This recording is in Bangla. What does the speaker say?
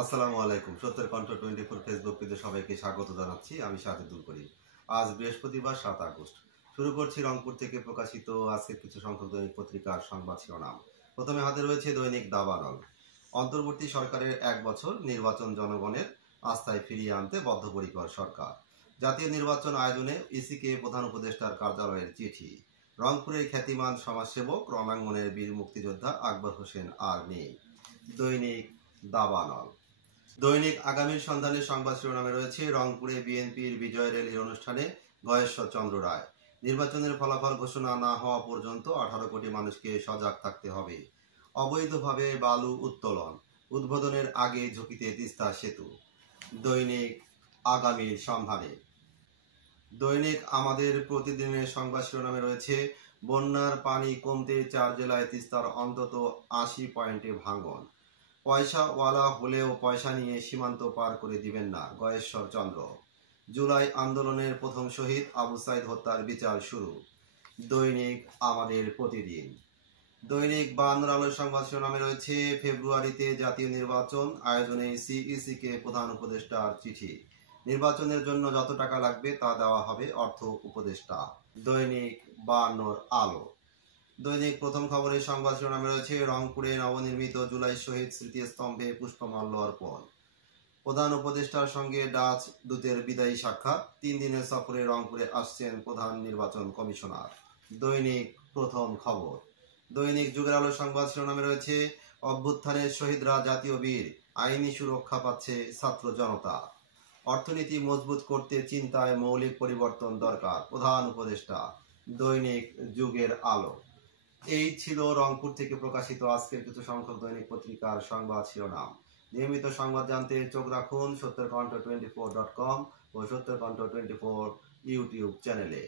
আসসালামু আলাইকুম। সত্যের কণ্ঠ 24 ফেসবুক পেজে সবাইকে স্বাগত জানাচ্ছি। আমি সাজেদুল করিম। আজ বৃহস্পতিবার ৭ আগস্ট। শুরু করছি রংপুর থেকে প্রকাশিত আজকের কিছু সংখ্যক দৈনিক পত্রিকার সংবাদ শিরোনাম। প্রথমে হাতে রয়েছে দৈনিক দাবানল। অন্তর্বর্তী সরকারের ১ বছর, নির্বাচন জনগণের আস্থায় ফিরিয়ে আনতে বদ্ধপরিকর সরকার। জাতীয় নির্বাচন আয়োজনে ইসিকে প্রধান উপদেষ্টার কার্যালয়ের চিঠি। রংপুরের খ্যাতিমান সমাজসেবক রণাঙ্গনের বীর মুক্তিযোদ্ধা আকবর হোসেন আর নেই। দৈনিক দাবানল। দৈনিক আগামীর সন্ধানের সংবাদ শিরোনামে রয়েছে রংপুরে বিএনপির বিজয় র্যালির অনুষ্ঠানে গয়েশ্বর চন্দ্র রায়। নির্বাচনের ফলাফল ঘোষণা না হওয়া পর্যন্ত 18 কোটি মানুষকে সজাগ থাকতে হবে। অবৈধভাবে বালু উত্তোলন, উদ্বোধনের আগে ঝুঁকিতে তিস্তা সেতু। দৈনিক আগামীর সন্ধানে। দৈনিক আমাদের প্রতিদিনের সংবাদ শিরোনামে রয়েছে বন্যার পানি কমতে 4 জেলায় তিস্তার অন্তত 80 পয়েন্টে ভাঙন। পয়সাওয়ালা হলেও পয়সা নিয়ে সীমান্ত পার করে দিবেন না, গয়েশ্বর চন্দ্র। জুলাই আন্দোলনের প্রথম শহীদ আবু সাইদ হত্যার বিচার শুরু। দৈনিক আমাদের প্রতিদিন। দৈনিক বায়ান্নর আলোর সংবাদ শিরোনামে রয়েছে ফেব্রুয়ারিতে জাতীয় নির্বাচন আয়োজনে সিইসিকে প্রধান উপদেষ্টার চিঠি। নির্বাচনের জন্য যত টাকা লাগবে তা দেওয়া হবে অর্থ উপদেষ্টা। দৈনিক বায়ান্নর আলো। দৈনিক প্রথম খবরের সংবাদ শিরোনামে রয়েছে রংপুরে নবনির্মিত জুলাই শহীদ স্মৃতিস্তম্ভে পুষ্পমাল্য অর্পণ। প্রধান উপদেষ্টার সঙ্গে ডাচ দূতের বিদায়ী সাক্ষাৎ। 3 দিনের সফরে রংপুরে আসছেন প্রধান নির্বাচন কমিশনার। দৈনিক প্রথম খবর। দৈনিক যুগের আলো সংবাদ শিরোনামে রয়েছে অভ্যুত্থানের শহীদরা জাতীয় বীর, আইনি সুরক্ষা পাচ্ছে ছাত্র জনতা। অর্থনীতি মজবুত করতে চিন্তায় মৌলিক পরিবর্তন দরকার, প্রধান উপদেষ্টা। দৈনিক যুগের আলো। এই ছিল রংপুর থেকে প্রকাশিত আজকের কিছু সংখ্যক দৈনিক পত্রিকার সংবাদ শিরোনাম। নিয়মিত সংবাদ জানতে চোখ রাখুন সত্যের কণ্ঠ 24.com ও সত্যের কণ্ঠ 24 ইউটিউব চ্যানেলে।